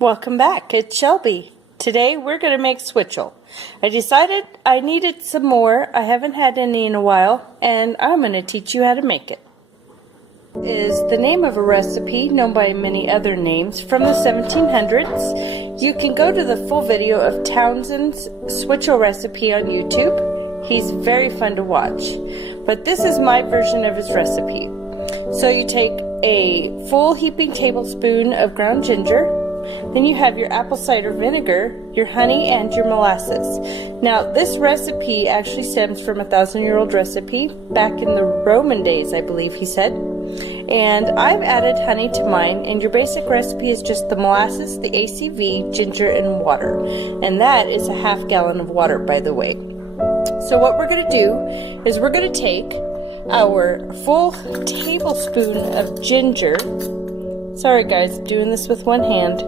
Welcome back, it's Shelby. Today we're going to make Switchel. I decided I needed some more. I haven't had any in a while, and I'm going to teach you how to make it. Is the name of a recipe known by many other names from the 1700s. You can go to the full video of Townsend's Switchel recipe on YouTube. He's very fun to watch. But this is my version of his recipe. So you take a full heaping tablespoon of ground ginger. Then you have your apple cider vinegar, your honey, and your molasses. Now, this recipe actually stems from a 1,000-year-old recipe back in the Roman days, I believe he said. And I've added honey to mine, and your basic recipe is just the molasses, the ACV, ginger, and water. And that is a half gallon of water, by the way. So what we're going to do is we're going to take our full tablespoon of ginger. Sorry guys, I'm doing this with one hand.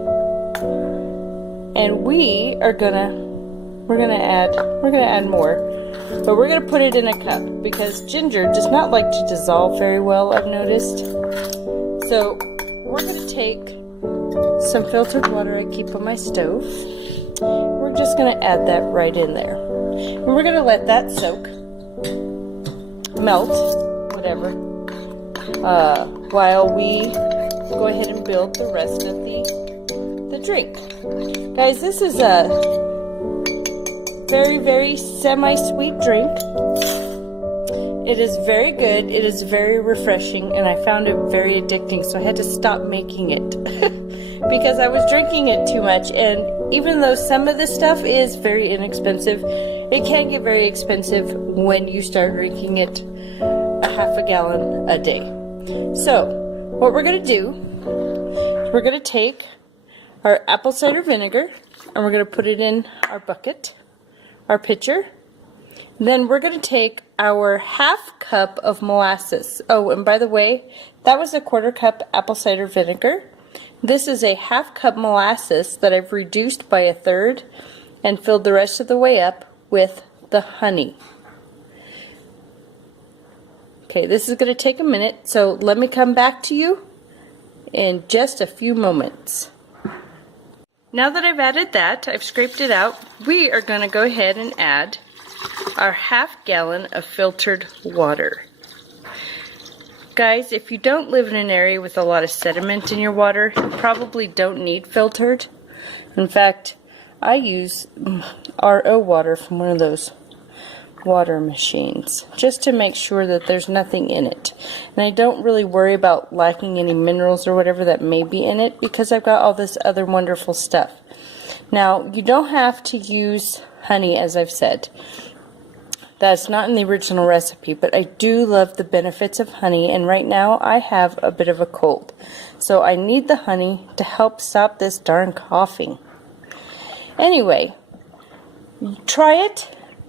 And we're gonna add more. But we're gonna put it in a cup because ginger does not like to dissolve very well, I've noticed. So we're gonna take some filtered water I keep on my stove. We're just gonna add that right in there. And we're gonna let that soak, melt, whatever, while we go ahead and build the rest of the drink. Guys, this is a very, very semi-sweet drink. It is very good, it is very refreshing, and I found it very addicting, so I had to stop making it because I was drinking it too much. And even though some of this stuff is very inexpensive, it can get very expensive when you start drinking it a half a gallon a day. So what we're going to do is we're going to take our apple cider vinegar and we're going to put it in our bucket, our pitcher. Then we're going to take our half cup of molasses. Oh, and by the way, that was a 1/4 cup apple cider vinegar. This is a half cup molasses that I've reduced by 1/3 and filled the rest of the way up with the honey. Okay, this is going to take a minute, so let me come back to you in just a few moments. Now that I've added that, I've scraped it out, we are going to go ahead and add our half gallon of filtered water. Guys, if you don't live in an area with a lot of sediment in your water, you probably don't need filtered. In fact, I use RO water from one of those water machines just to make sure that there's nothing in it. And I don't really worry about lacking any minerals or whatever that may be in it because I've got all this other wonderful stuff. Now, you don't have to use honey, as I've said. That's not in the original recipe, but I do love the benefits of honey, and right now I have a bit of a cold. So I need the honey to help stop this darn coughing. Anyway, try it.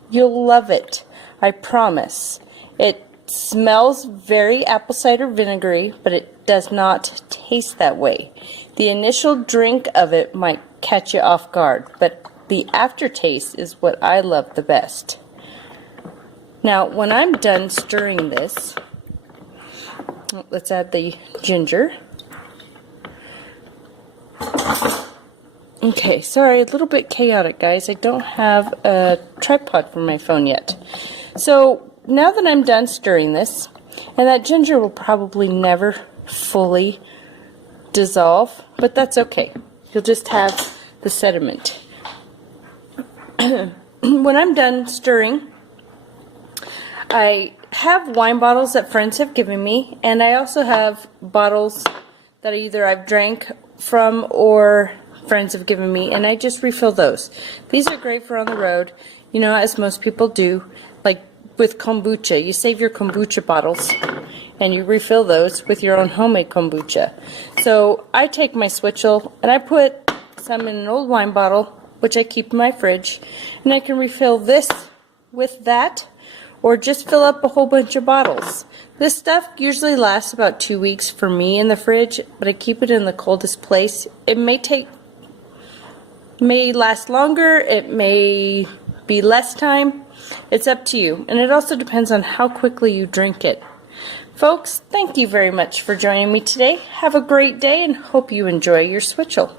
You'll love it. I promise. It smells very apple cider vinegary, but it does not taste that way. The initial drink of it might catch you off guard, but the aftertaste is what I love the best. Now, when I'm done stirring this, let's add the ginger. Okay, sorry, a little bit chaotic, guys. I don't have a tripod for my phone yet. So, now that I'm done stirring this, and that ginger will probably never fully dissolve, but that's okay. You'll just have the sediment. When I'm done stirring, I have wine bottles that friends have given me, and I also have bottles that either I've drank from or friends have given me, and I just refill those. These are great for on the road, you know, as most people do, like with kombucha. You save your kombucha bottles and you refill those with your own homemade kombucha. So I take my Switchel and I put some in an old wine bottle, which I keep in my fridge, and I can refill this with that, or just fill up a whole bunch of bottles. This stuff usually lasts about 2 weeks for me in the fridge, but I keep it in the coldest place. It may last longer, it may be less time. It's up to you, and it also depends on how quickly you drink it. Folks, thank you very much for joining me today. Have a great day and hope you enjoy your Switchel.